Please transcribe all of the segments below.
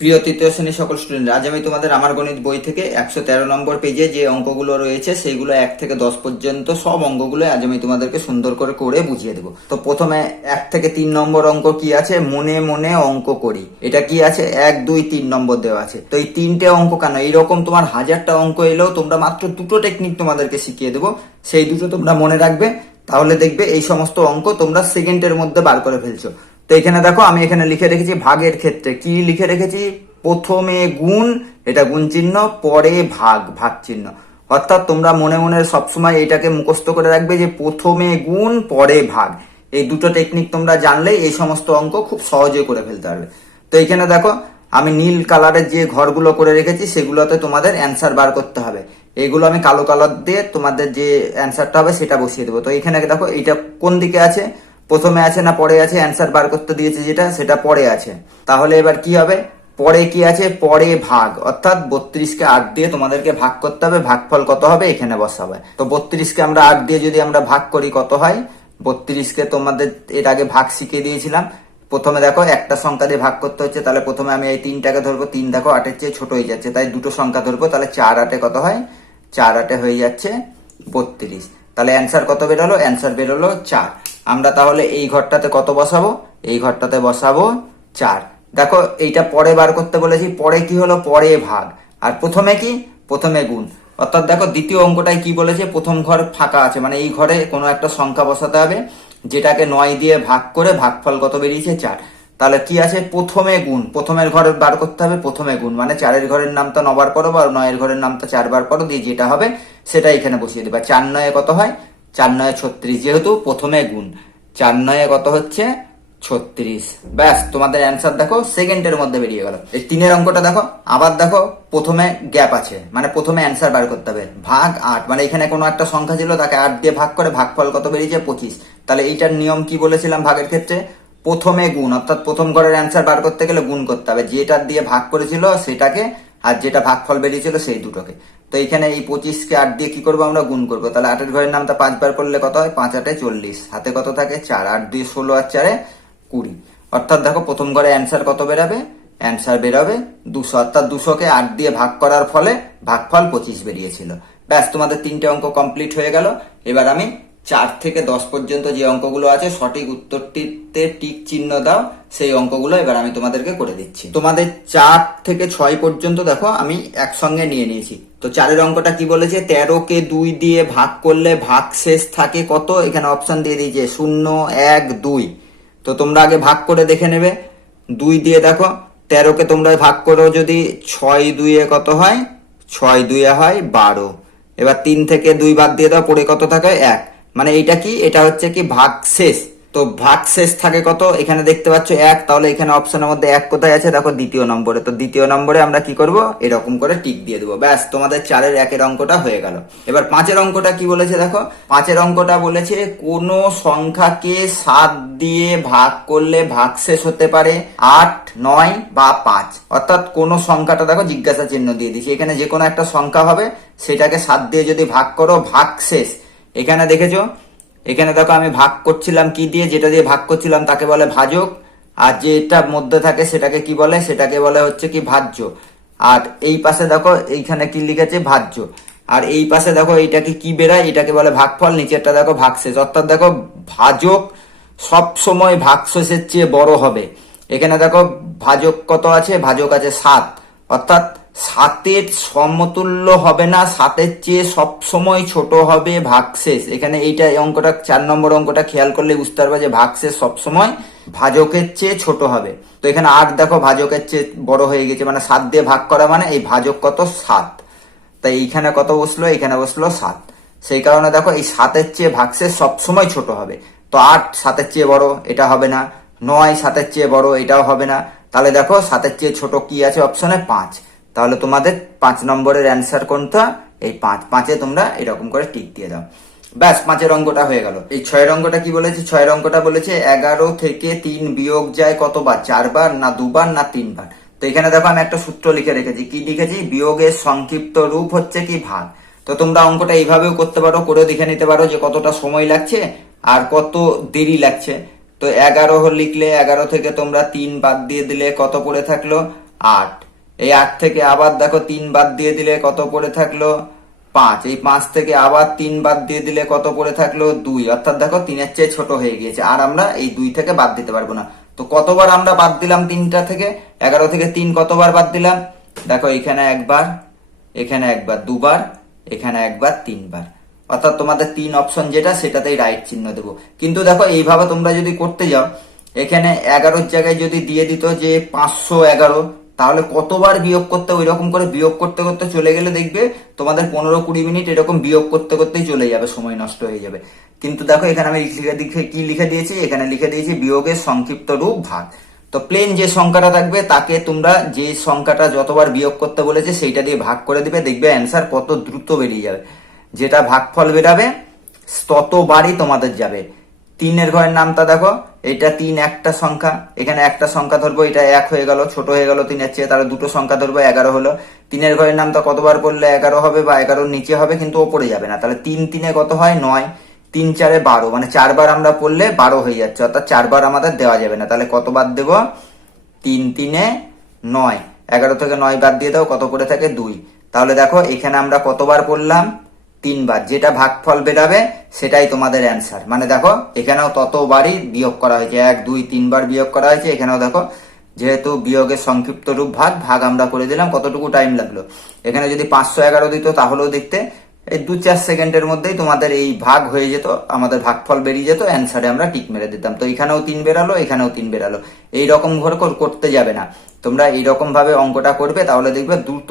প্রিয় তৃতীয় শ্রেণীর সকল স্টুডেন্ট, আজ আমি তোমাদের আমার গণিত বই থেকে 113 নম্বর পেজে যে অঙ্কগুলো রয়েছে সেইগুলো 1 থেকে 10 পর্যন্ত সব অঙ্কগুলো আজ আমি তোমাদেরকে সুন্দর করে করে বুঝিয়ে দেবো। তো প্রথমে 1 থেকে 3 নম্বর অঙ্ক কি আছে, মনে মনে অঙ্ক করি। এটা কি আছে, 1 2 3 নম্বর দেওয়া আছে। তো এই তিনটে অঙ্ক কেন, এইরকম তোমার হাজারটা অঙ্ক এলেও তোমরা মাত্র দুটো টেকনিক তোমাদেরকে শিখিয়ে দেবো, সেই দুটো তোমরা মনে রাখবে। তাহলে দেখবে এই সমস্ত অঙ্ক তোমরা সেকেন্ডের মধ্যে বার করে ফেলছো। তো এখানে দেখো আমি এখানে লিখে রেখেছি ভাগের ক্ষেত্রে কি লিখে রেখেছি, প্রথমে গুণ, এটা গুণ চিহ্ন, পরে ভাগ, ভাগ চিহ্ন। অর্থাৎ তোমরা মনে মনে সবসময় এটাকে মুখস্থ করে রাখবে যে প্রথমে গুণ পরে ভাগ। এই দুটো টেকনিক তোমরা জানলে এই সমস্ত অঙ্ক খুব সহজে করে ফেলতে পারবে। তো এখানে দেখো আমি নীল কালারের যে ঘরগুলো করে রেখেছি সেগুলোতে তোমাদের অ্যান্সার বার করতে হবে। এগুলো আমি কালো কালার দিয়ে তোমাদের যে অ্যান্সারটা হবে সেটা বসিয়ে দেবো। তো এখানে দেখো এটা কোন দিকে আছে, প্রথমে আছে না পরে আছে, অ্যান্সার বার করতে দিয়েছে যেটা সেটা পরে আছে। তাহলে এবার কি হবে, পরে কি আছে, পরে ভাগ, অর্থাৎ 32কে 8 দিয়ে তোমাদেরকে ভাগ করতে হবে। ভাগফল কত হবে এখানে বসাবে। তো 32কে আমরা 8 দিয়ে যদি আমরা ভাগ করি কত হয়, 32কে তোমাদের এর আগে ভাগ শিখিয়ে দিয়েছিলাম। প্রথমে দেখো একটা সংখ্যা দিয়ে ভাগ করতে হচ্ছে, তাহলে প্রথমে আমি এই 3টাকে ধরবো। 3 দেখো 8-এর চেয়ে ছোট হয়ে যাচ্ছে, তাই দুটো সংখ্যা ধরবো। তাহলে 4 8-এ কত হয়, 4 8-এ হয়ে যাচ্ছে 32। তাহলে অ্যান্সার কত বেরোলো, অ্যান্সার বেরোলো 4। আমরা তাহলে এই ঘরটাতে কত বসাবো, এই ঘরটাতে বসাবো 4। দেখো এইটা পরে বার করতে বলেছি, পরে কি হলো, পরে ভাগ, আর প্রথমে কি, প্রথমে গুণ। অর্থাৎ দেখো দ্বিতীয় অঙ্কটাই কি বলেছে, প্রথম ঘর ফাঁকা আছে, মানে এই ঘরে কোনো একটা সংখ্যা বসাতে হবে যেটাকে 9 দিয়ে ভাগ করে ভাগফল কত বেরিয়েছে 4। তাহলে কি আছে, প্রথমে গুণ, প্রথমের ঘর বার করতে হবে, প্রথমে গুণ মানে 4-এর ঘরের নামটা 9 বার করো বা 9-এর ঘরের নামটা 4 বার করো, দিয়ে যেটা হবে সেটা এখানে বসিয়ে দেবে। 4 9-এ কত হয়, 4 9-এ 36, যেহেতু প্রথমে গুণ, 4 9-এ কত হচ্ছে 36। ব্যাস, তোমাদের অ্যান্সার দেখো সেকেন্ডের মধ্যে বেরিয়ে গেল। এই 3-এর অঙ্কটা দেখো, আবার দেখো প্রথমে গ্যাপ আছে, মানে প্রথমে অ্যান্সার বার করতে হবে। ভাগ 8, মানে এখানে কোনো একটা সংখ্যা ছিল তাকে 8 দিয়ে ভাগ করে ভাগফল কত বেরিয়েছে 25। তাহলে এইটার নিয়ম কি বলেছিলাম ভাগের ক্ষেত্রে, প্রথমে গুণ, অর্থাৎ প্রথম ঘরের অ্যান্সার বার করতে গেলে গুণ করতে হবে, যেটা দিয়ে ভাগ করেছিল সেটাকে আর যেটা ভাগফল বেরিয়েছিল সেই দুটোকে। তো এখানে এই 25কে 8 দিয়ে কি করবো, আমরা গুণ করবো। তাহলে 8-এর ঘরের নামটা 5 বার করলে কত হয়, 5 8-এ 40, হাতে কত থাকে 4, 8 2 16 আর 4-এ 20। অর্থাৎ দেখো প্রথম ঘরে অ্যান্সার কত বেরাবে, অ্যান্সার বেরোবে 200। অর্থাৎ 200কে 8 দিয়ে ভাগ করার ফলে ভাগফল 25 বেরিয়েছিল। ব্যাস, তোমাদের 3টে অঙ্ক কমপ্লিট হয়ে গেল। এবার আমি 4 থেকে 10 পর্যন্ত যে অঙ্কগুলো আছে সঠিক উত্তরটিতে টিক চিহ্ন দাও, সেই অঙ্কগুলো এবার আমি তোমাদেরকে করে দিচ্ছি। তোমাদের 4 থেকে 6 পর্যন্ত দেখো আমি একসঙ্গে নিয়ে নিয়েছি। তো 4-এর অঙ্কটা কি বলেছে, 13কে 2 দিয়ে ভাগ করলে ভাগ শেষ থাকে কত, এখানে অপশন দিয়ে দিয়েছে 0 1 2। তো তোমরা আগে ভাগ করে দেখে নেবে। 2 দিয়ে দেখো 13কে তোমরা ভাগ করো, যদি 6 2-এ কত হয়, 6 2-এ হয় 12। এবার 3 থেকে 2 বাদ দিয়ে দাও, পড়ে কত থাকে 1। মানে এইটা কি, এটা হচ্ছে কি ভাগ শেষ। তো ভাগ শেষ থাকে কত, এখানে দেখতে পাচ্ছ 1। তাহলে এখানে অপশনের মধ্যে 1 কোথায় আছে, দেখো দ্বিতীয় নম্বরে। তো দ্বিতীয় নম্বরে আমরা কি করব, এরকম করে টিক দিয়ে দেবো। ব্যাস, তোমাদের 4-এর 1-এর অঙ্কটা হয়ে গেল। এবার 5-এর অঙ্কটা কি বলেছে দেখো, 5-এর অঙ্কটা বলেছে কোন সংখ্যাকে 7 দিয়ে ভাগ করলে ভাগ শেষ হতে পারে 8 9 বা 5। অর্থাৎ কোন সংখ্যাটা দেখো জিজ্ঞাসা চিহ্ন দিয়ে দিচ্ছি, এখানে যে কোনো একটা সংখ্যা হবে সেটাকে 7 দিয়ে যদি ভাগ করো ভাগ শেষ। এখানে দেখেছো, এখানে দেখো আমি ভাগ করছিলাম কি দিয়ে, যেটা দিয়ে ভাগ করছিলাম তাকে বলে ভাজক, আর যেটা মধ্যে থাকে সেটাকে কি বলে, সেটাকে বলে হচ্ছে কি ভাজ্য। আর এই পাশে দেখো এইখানে কি লিখেছে, ভাজ্য। আর এই পাশে দেখো এইটাকে কি বেরায়, এটাকে বলে ভাগফল, নিচেরটা দেখো ভাগশেষ। অর্থাৎ দেখো ভাজক সব সময় ভাগশেষের চেয়ে বড় হবে। এখানে দেখো ভাজক কত আছে, ভাজক আছে 7। অর্থাৎ 7-এর সমতুল্য হবে না, 7-এর চেয়ে সব সময় ছোট হবে ভাগশেষ। এখানে এইটা অঙ্কটা 4 নম্বর অঙ্কটা খেয়াল করলে বুঝতে পারবে যে ভাগশেষ সব সময় ভাজকের চেয়ে ছোট হবে। তো এখানে 8 দেখো ভাজকের চেয়ে বড় হয়ে গেছে, মানে 7 দিয়ে ভাগ করা মানে এই ভাজক কত 7। তাই এইখানে কত বসলো, এখানে বসলো 7। সেই কারণে দেখো এই 7-এর চেয়ে ভাগশেষ সব সময় ছোট হবে। তো 8 7-এর চেয়ে বড়, এটা হবে না। 9 7-এর চেয়ে বড়, এটাও হবে না। তাহলে দেখো 7-এর চেয়ে ছোট কি আছে অপশনে, 5। তাহলে তোমাদের 5 নম্বরের অ্যান্সার কোনটা, এই 5। 5-এ তোমরা এরকম করে টিক দিয়ে দাও। ব্যাস, 5-এর অঙ্কটা হয়ে গেল। এই 6-এর অঙ্কটা কি বলেছে, 6-এর অঙ্কটা বলেছে 11 থেকে 3 বিয়োগ যায় কতবার, 4 বার না 2 বার না 3 বার। তো এখানে দেখো আমি একটা সূত্র লিখে রেখেছি, কি লিখেছি, বিয়োগের সংক্ষিপ্ত রূপ হচ্ছে কি ভাগ। তো তোমরা অঙ্কটা এইভাবেও করতে পারো, করে দেখে নিতে পারো যে কতটা সময় লাগছে আর কত দেরি লাগছে। তো 11 লিখলে 11 থেকে তোমরা 3 বাদ দিয়ে দিলে কত পড়ে থাকলো, 8। এই 8 থেকে আবার দেখো 3 বাদ দিয়ে দিলে কত পড়ে থাকলো 5। এই 5 থেকে আবার 3 বাদ দিয়ে দিলে কত পড়ে থাকলো 2। অর্থাৎ দেখো 3-এর চেয়ে ছোট হয়ে গিয়েছে, আর আমরা এই 2 থেকে বাদ দিতে পারবো না। তো কতবার আমরা বাদ দিলাম 3টা থেকে? 11 থেকে 3 কতবার বাদ দিলাম? দেখো এখানে একবার, এখানে একবার, দুবার, এখানে একবার, 3বার। অর্থাৎ তোমাদের 3 অপশন যেটা সেটাতেই রাইট চিহ্ন দেবো। কিন্তু দেখো এইভাবে তোমরা যদি করতে যাও, এখানে 11-র জায়গায় যদি দিয়ে দিত যে 511, তাহলে কতবার বিয়োগ করতে, ওই রকম করে বিয়োগ করতে করতে চলে গেলে দেখবে তোমাদের 15-20 মিনিট এরকম বিয়োগ করতে করতেই চলে যাবে, সময় নষ্ট হয়ে যাবে। কিন্তু দেখো এখানে আমি কি লিখে দিয়েছি, এখানে লিখে দিয়েছি বিয়োগের সংক্ষিপ্ত রূপ ভাগ। তো প্লেন যে সংখ্যাটা থাকবে তাকে তোমরা যে সংখ্যাটা যতবার বিয়োগ করতে বলেছে সেইটা দিয়ে ভাগ করে দিবে, দেখবে অ্যান্সার কত দ্রুত বেরিয়ে যাবে। যেটা ভাগফল বেরাবে ততবারই তোমাদের যাবে। 3-এর ঘরের নামটা দেখো, এটা 3 একটা সংখ্যা, এখানে একটা সংখ্যা ধরবো, এটা 1 হয়ে গেল, ছোট হয়ে গেল 3-এর চেয়ে, তাহলে দুটো সংখ্যা ধরবো, 11 হলো। 3-এর ঘরের নামটা কতবার পড়লে 11 হবে বা 11-র নিচে হবে, কিন্তু ওপরে যাবে না। তাহলে 3-3 কত হয় 9, 3-4 12, মানে 4বার আমরা পড়লে 12 হয়ে যাচ্ছে, অর্থাৎ 4বার আমাদের দেওয়া যাবে না। তাহলে কতবার দেবো? 3-3 9, 11 থেকে 9 বাদ দিয়ে দাও, কত করে থাকে 2। তাহলে দেখো এখানে আমরা কতবার পড়লাম? 3বার। যেটা ভাগফল বেরাবে সেটাই তোমাদের অ্যান্সার। মানে দেখো এখানেও ততবারই বিয়োগ করা হয়েছে, 1 2 3বার বিয়োগ করা হয়েছে। এখানেও দেখো যেহেতু বিয়োগের সংক্ষিপ্ত রূপ ভাগ, ভাগ আমরা করে দিলাম। কতটুকু টাইম লাগলো? এখানে যদি 511 দিত তাহলেও দেখতে এই 2-4 সেকেন্ডের মধ্যেই তোমাদের এই ভাগ হয়ে যেত, আমাদের ভাগফল বেরিয়ে যেত, অ্যান্সারে আমরা টিক মেরে দিতাম। তো এখানেও 3 বেরালো, এখানেও 3 বেরালো। এইরকম ঘর করতে যাবে না, তোমরা এইরকম ভাবে অঙ্কটা করবে, তাহলে দেখবে দ্রুত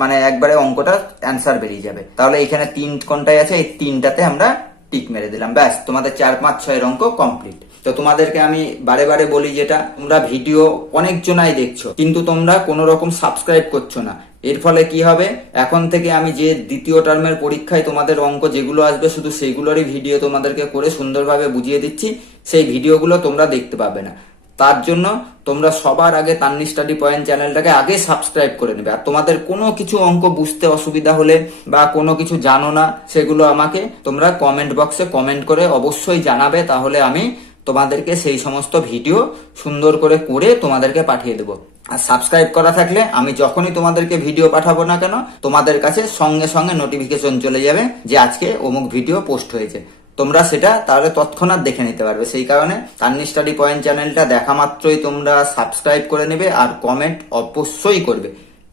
মানে একবারে অঙ্কটা অ্যান্সার বেরিয়ে যাবে। তাহলে এখানে 3 কোনটাই আছে, এই 3টাতে আমরা টিক মেরে দিলাম, ব্যাস তোমাদের 4 5 6 অঙ্ক কমপ্লিট। তো তোমাদেরকে আমি বারে বারে বলি, যেটা তোমরা ভিডিও অনেক জনাই দেখছো কিন্তু তোমরা কোনো রকম সাবস্ক্রাইব করছো না। এর ফলে কি হবে, এখন থেকে আমি যে দ্বিতীয় টার্মের পরীক্ষায় তোমাদের অঙ্ক যেগুলো আসবে শুধু সেইগুলোরই ভিডিও তোমাদেরকে করে সুন্দরভাবে বুঝিয়ে দিচ্ছি, সেই ভিডিওগুলো তোমরা দেখতে পাবে না। তার জন্য তোমরা সবার আগে তান্নি স্টাডি পয়েন্ট চ্যানেলটাকে আগে সাবস্ক্রাইব করে নেবে। আর তোমাদের কোনো কিছু অঙ্ক বুঝতে অসুবিধা হলে বা কোনো কিছু জানো না, সেগুলো আমাকে তোমরা কমেন্ট বক্সে কমেন্ট করে অবশ্যই জানাবে, তাহলে আমি তোমাদেরকে সেই সমস্ত ভিডিও সুন্দর করে তোমাদেরকে পাঠিয়ে দেবো। আর সাবস্ক্রাইব করা থাকলে আমি যখনই তোমাদেরকে ভিডিও পাঠাবো না কেন, তোমাদের কাছে সঙ্গে সঙ্গে নোটিফিকেশন চলে যাবে যে আজকে অমুক ভিডিও পোস্ট হয়েছে, তোমরা সেটা তাহলে তৎক্ষণাৎ দেখে নিতে পারবে। সেই কারণে তান্নি স্টাডি পয়েন্ট চ্যানেলটা দেখা মাত্রই তোমরা সাবস্ক্রাইব করে নেবে আর কমেন্ট অবশ্যই করবে।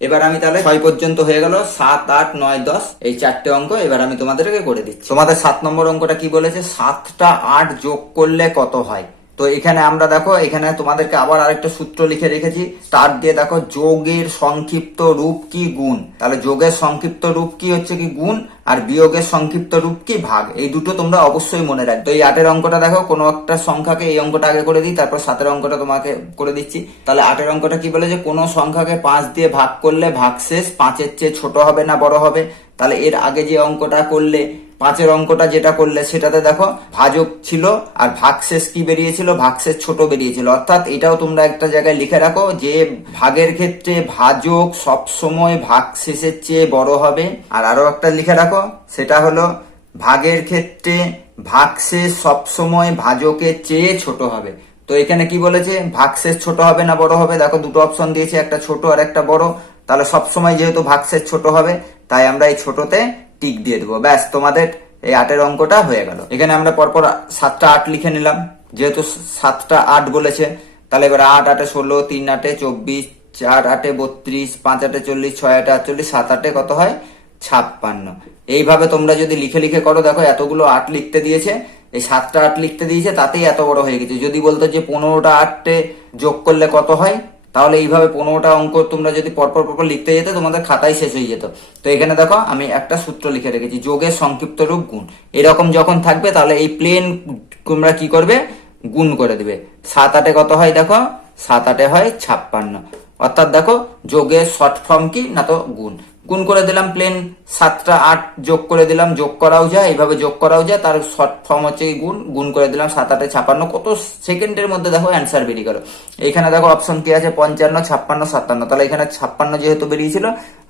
এবার আমি তাহলে 6 পর্যন্ত হয়ে গেল, 7 8 9 10 এই 4টে অঙ্ক এবার আমি তোমাদেরকে করে দিচ্ছি। তোমাদের 7 নম্বর অঙ্কটা কি বলেছে, 7টা 8 যোগ করলে কত হয়। তো এখানে আমরা দেখো, এখানে তোমাদেরকে আবার আরেকটা সূত্র লিখে রেখেছি, স্টার্ট দিয়ে দেখো যোগের সংক্ষিপ্ত রূপ কি গুণ। তাহলে যোগের সংক্ষিপ্ত রূপ কি হচ্ছে কি গুণ, আর বিয়োগের সংক্ষিপ্ত রূপ কি ভাগ। এই দুটো তোমরা অবশ্যই মনে রাখবে। তো এই 8-এর অঙ্কটা দেখো, কোনো একটা সংখ্যাকে, এই অঙ্কটা আগে করে দিই, তারপর 7-এর অঙ্কটা তোমাকে করে দিচ্ছি। তাহলে 8-এর অঙ্কটা কি বলে যে কোনো সংখ্যাকে 5 দিয়ে ভাগ করলে ভাগশেষ 5-এর চেয়ে ছোট হবে না বড় হবে। তাহলে এর আগে যে অঙ্কটা করলে, 5-এর অঙ্কটা যেটা করলে, সেটাতে দেখো ভাজক ছিল আর ভাগশেষ কি বেরিয়েছিল, ভাগশেষ ছোট বেরিয়েছিল। অর্থাৎ এটাও তোমরা একটা জায়গায় লিখে রাখো যে ভাগের ক্ষেত্রে ভাজক সবসময় ভাগশেষের চেয়ে বড় হবে। আর আরো একটা লিখে রাখো, সেটা হলো ভাগের ক্ষেত্রে ভাগশেষ সবসময় ভাজকের চেয়ে ছোট হবে। তো এখানে কি বলেছে, ভাগশেষ ছোট হবে না বড় হবে, দেখো দুটো অপশন দিয়েছে, একটা ছোট আর একটা বড়। তাহলে সবসময় যেহেতু ভাগশেষ ছোট হবে, তাই আমরা এই ছোটতে টিক দিয়ে দেবো। ব্যাস তোমাদের এই 8-এর অঙ্কটা হয়ে গেল। এখানে আমরা পরপর 7টা 8 লিখে নিলাম, যেহেতু 7টা 8 বলেছে। তাহলে এবার 8 8 16, 3 8 24, 4 8 32, 5 8 40, 6 8 48, 7 8 কত হয় 56। এইভাবে তোমরা যদি লিখে লিখে করো, দেখো এতগুলো 8 লিখতে দিয়েছে, এই 7টা 8 লিখতে দিয়েছে, তাতেই এত বড় হয়ে গেছে। যদি বলতো যে 15টা 8 যোগ করলে কত হয়, তাহলে এইভাবে 15টা অঙ্ক তোমরা যদি পরপর পরপর লিখতে যেতে, তোমাদের খাতায় শেষ হয়ে যেত। তো এখানে দেখো আমি একটা সূত্র লিখে রেখেছি, যোগের সংক্ষিপ্ত রূপ গুণ। এরকম যখন থাকবে তাহলে এই প্লেন তোমরা কি করবে, গুণ করে দিবে। 7 8 কত হয় দেখো, 7 8 হয় 56। অর্থাৎ দেখো যোগের শর্ট ফর্ম কি না, তো গুণ। গুণ করে দিলাম প্লেন 7টা 8 যোগ করে দিলাম, যোগ করাও যায়, এইভাবে যোগ করাও যায়। তার শর্ট ফর্ম হচ্ছে গুণ, গুণ করে দিলাম 7 8 56। কত সেকেন্ডের মধ্যে দেখো অ্যান্সার বেরিয়ে গেল। এখানে দেখো অপশন কি আছে 55 56 57, তাহলে এখানে 56 যেহেতু বেরিয়েছিল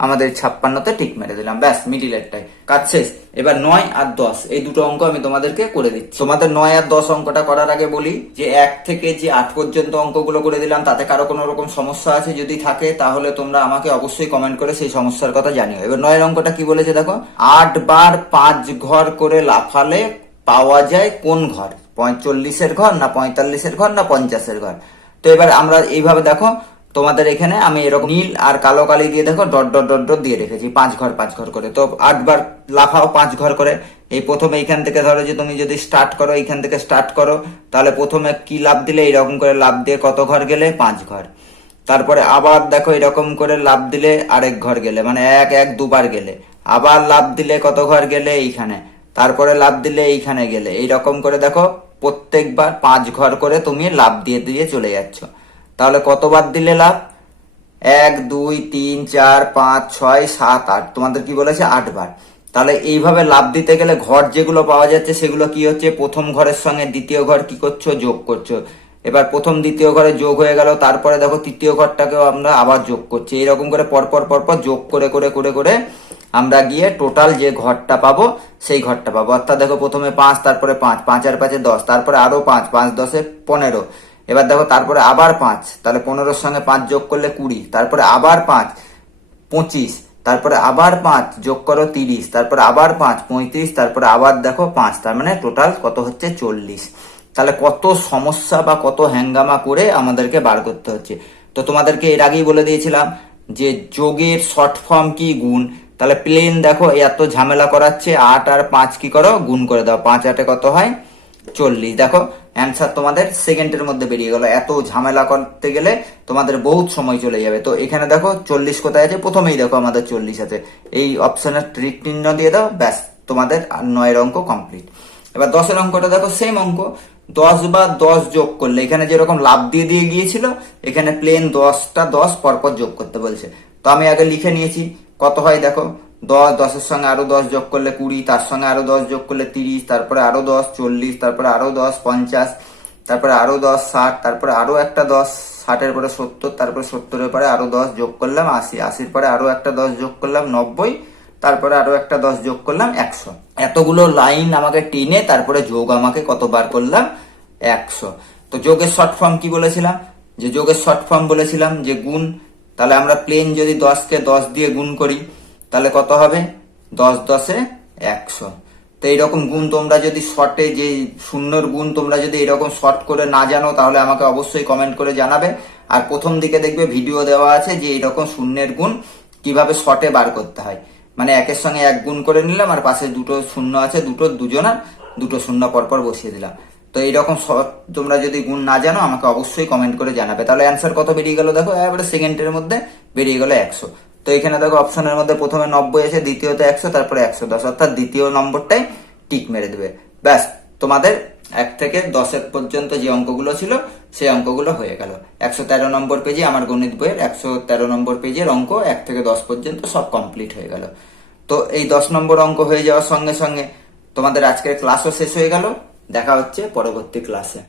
আমাদের 56তে টিক মেরে দিলাম, ব্যাস মিডিলেরটাই কাজ শেষ। এবার 9 আর 10 এই দুটো অঙ্ক আমি তোমাদেরকে করে দিচ্ছি। তোমাদের 9 আর 10 অঙ্কটা করার আগে বলি যে 1 থেকে যে 8 পর্যন্ত অঙ্কগুলো করে দিলাম তাতে কারো কোনো রকম সমস্যা আছে যদি থাকে তাহলে তোমরা আমাকে অবশ্যই কমেন্ট করে সেই সমস্যার কথা জানিও। এবার 9 অঙ্কটা কি বলেছে দেখো, 8 বার 5 ঘর করে লাফালে পাওয়া যায় কোন ঘর? 45-এর ঘর না 45-এর ঘর না 50-এর ঘর? তো এবার আমরা এইভাবে দেখো, তোমাদের এখানে আমি এরকম নীল আর কালো কালি দিয়ে দেখো ডট ডট ডট ডট দিয়ে রেখেছি 5 ঘর 5 ঘর করে। তো 8 বার লাফাও 5 ঘর করে। এই প্রথমে এইখান থেকে ধরো যে তুমি যদি স্টার্ট করো, এইখান থেকে স্টার্ট করো, তাহলে প্রথমে কি লাফ দিলে এইরকম করে লাফ দিয়ে কত ঘর গেলে? 5 ঘর। তারপরে আবার দেখো এরকম করে লাফ দিলে আরেক ঘর গেলে, মানে 1 1 দুবার গেলে। আবার লাফ দিলে কত ঘর গেলে? এইখানে। তারপরে লাফ দিলে এইখানে গেলে। এইরকম করে দেখো প্রত্যেকবার 5 ঘর করে তুমি লাফ দিয়ে দিয়ে চলে যাচ্ছ। তাহলে কতবার দিলে লাভ? 1 2 3 4 5 6 7 8, তোমাদের কি বলেছে 8 বার। তাহলে এইভাবে লাভ দিতে গেলে ঘর যেগুলো পাওয়া যাচ্ছে সেগুলো কি হচ্ছে, প্রথম ঘরের সঙ্গে দ্বিতীয় ঘর কি করছো? যোগ করছো। এবার প্রথম দ্বিতীয় ঘরে যোগ হয়ে গেল, তারপরে দেখো তৃতীয় ঘরটাকেও আমরা আবার যোগ করছি। এইরকম করে পরপর পরপর যোগ করে করে করে করে আমরা গিয়ে টোটাল যে ঘরটা পাবো সেই ঘরটা পাবো। অর্থাৎ দেখো প্রথমে 5, তারপরে 5, 5 আর 5 10, তারপরে আরো 5, 5 10 15। এবার দেখো তারপরে আবার 5, তাহলে 15-এর সঙ্গে 5 যোগ করলে 20, তারপরে আবার 5 25, তারপরে আবার 5 যোগ করো 30, তারপরে আবার 5 35, তারপরে আবার দেখো 5, তার মানে টোটাল কত হচ্ছে? 40। তাহলে কত সমস্যা বা কত হ্যাঙ্গামা করে আমাদেরকে বার করতে হচ্ছে। তো তোমাদেরকে এর আগেই বলে দিয়েছিলাম যে যোগের শর্ট ফর্ম কি? গুণ। তাহলে প্লেন দেখো এত ঝামেলা করাচ্ছে, 8 আর 5 কি করো? গুণ করে দাও। 5 8 কত হয়? 40। দেখো অ্যান্সার তোমাদের সেকেন্ডের মধ্যে বেরিয়ে গেল। এত ঝামেলা করতে গেলে তোমাদের বহুত সময় চলে যাবে। তো এখানে দেখো 40 কোথায় আছে? প্রথমেই দেখো আমাদের 40 আছে, এই অপশনের ট্রিক চিহ্ন দিয়ে দাও, ব্যাস তোমাদের 9 অঙ্ক কমপ্লিট। এবার 10 অঙ্কটা দেখো সেম অঙ্ক, 10 বার 10 যোগ করলে, এখানে যেরকম লাভ দিয়ে দিয়ে গিয়েছিল এখানে প্লেন 10টা 10 পরপর যোগ করতে বলছে। তো আমি আগে লিখে নিয়েছি কত হয় দেখো, 10 10-এর সঙ্গে আরো 10 যোগ করলে 20, তার সঙ্গে আরো 10 যোগ করলে 30, তারপরে আরো 10 40, তারপরে আরো 10 50, তারপরে আরো 10 60, তারপরে আরো একটা 10 60-এর পরে 70, তারপরে 70-এর পরে আরো 10 যোগ করলাম 80, 80-র পরে আরো একটা 10 যোগ করলাম 90, তারপরে আরো একটা 10 যোগ করলাম 100। এতগুলো লাইন আমাকে টেনে তারপরে যোগ আমাকে কত বার করলাম? 100। তো যোগের শর্ট ফর্ম কি বলেছিলাম? যে যোগের শর্ট ফর্ম বলেছিলাম যে গুণ। তাহলে আমরা প্লেন যদি 10-কে 10 দিয়ে গুণ করি তাহলে কত হবে? 10 10-এ 100। তো এইরকম গুণ তোমরা যদি শর্টে, যে শূন্যর গুণ তোমরা যদি এরকম শর্ট করে না জানো তাহলে আমাকে অবশ্যই কমেন্ট করে জানাবে। আর প্রথম দিকে দেখবে ভিডিও দেওয়া আছে যে এইরকম শূন্যের গুণ কিভাবে শর্টে বার করতে হয়। মানে একের সঙ্গে 1 গুণ করে নিলাম আর পাশে দুটো শূন্য আছে, দুজনার দুটো শূন্য পরপর বসিয়ে দিলাম। তো এইরকম শর্ট তোমরা যদি গুণ না জানো আমাকে অবশ্যই কমেন্ট করে জানাবে। তাহলে অ্যান্সার কত বেরিয়ে গেল দেখো, এবারে সেকেন্ডের মধ্যে বেরিয়ে গেল 100। তো এখানে দেখো অপশনের মধ্যে প্রথমে 90 আছে, দ্বিতীয়তে 100, তারপরে 110, অর্থাৎ দ্বিতীয় নম্বরটাই টিক মেরে দেবে। ব্যাস তোমাদের 1 থেকে 10 পর্যন্ত যে অঙ্কগুলো ছিল সেই অঙ্কগুলো হয়ে গেল। 113 নম্বর পেজে আমার গণিত বইয়ের 113 নম্বর পেজের অঙ্ক 1 থেকে 10 পর্যন্ত সব কমপ্লিট হয়ে গেল। তো এই 10 নম্বর অঙ্ক হয়ে যাওয়ার সঙ্গে সঙ্গে তোমাদের আজকের ক্লাসও শেষ হয়ে গেল। দেখা হচ্ছে পরবর্তী ক্লাসে।